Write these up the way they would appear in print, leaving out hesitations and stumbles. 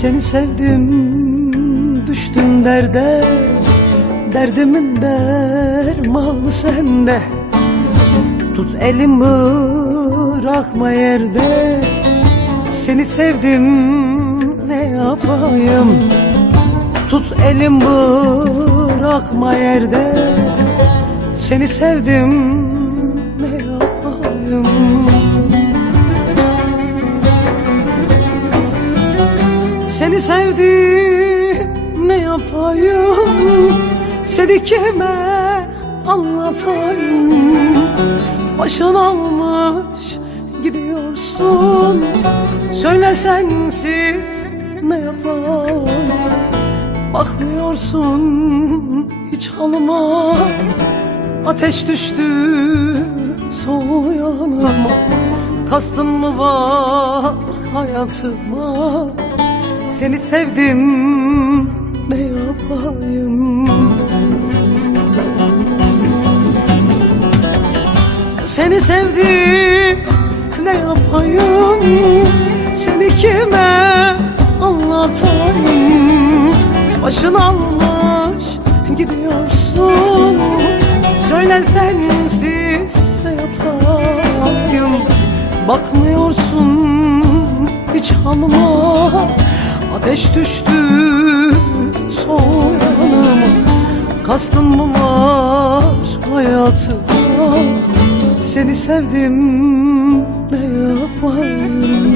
Seni sevdim, düştüm derde, derdimin dermanı sende. Tut elimi, bırakma yerde. Seni sevdim, ne yapayım? Tut elimi, bırakma yerde. Seni sevdim, ne yapayım? Seni sevdim, ne yapayım? Seni kime anlatayım? Başın almış gidiyorsun. Söyle sensiz ne yapayım? Bakmıyorsun hiç halıma. Ateş düştü soğuk yanıma. Kastın mı var hayatıma? Seni sevdim, ne yapayım? Seni sevdim, ne yapayım? Seni kime anlatayım? Başın almış gidiyorsun. Söyle sensiz ne yapayım? Bakmıyorsun hiç halıma. Ateş düştü soğuk yanıma. Kastın mı var hayatıma? Seni sevdim, ne yapayım?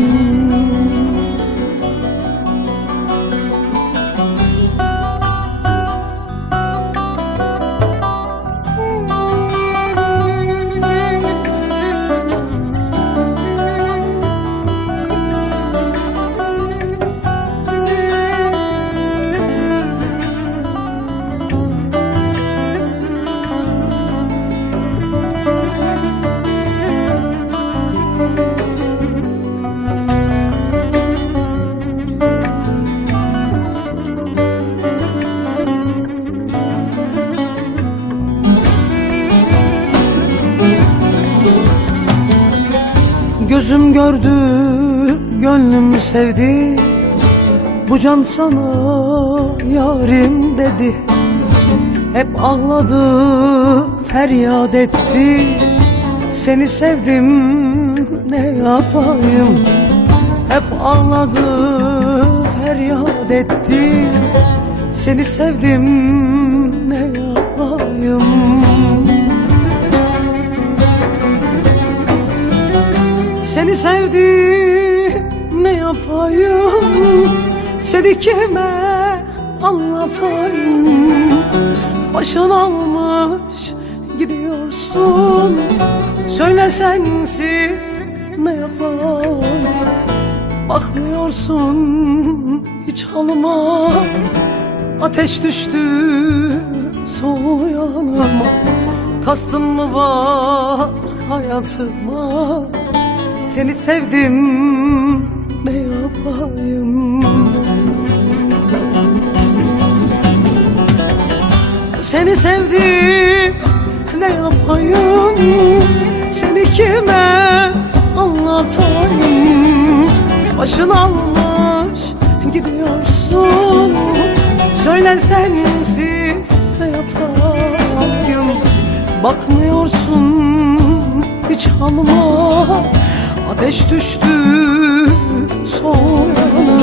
Gözüm gördü, gönlüm sevdi. Bu can sana yarim dedi. Hep ağladı, feryat etti. Seni sevdim, ne yapayım? Hep ağladı, feryat etti. Seni sevdim, ne yapayım? Seni sevdim, ne yapayım? Seni kime anlatayım? Başın almış gidiyorsun. Söyle sensiz ne yapayım? Bakmıyorsun hiç halıma. Ateş düştü soğuk yanıma. Kastın mı var hayatıma? Seni sevdim, ne yapayım? Seni sevdim, ne yapayım? Seni kime anlatayım. Başın almış gidiyorsun. Söyle sensiz ne yapayım? Bakmıyorsun hiç halıma. Ateş düştü sol yanıma.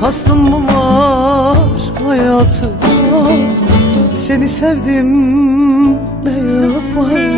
Kastın mı var hayatıma? Seni sevdim ne yapayım?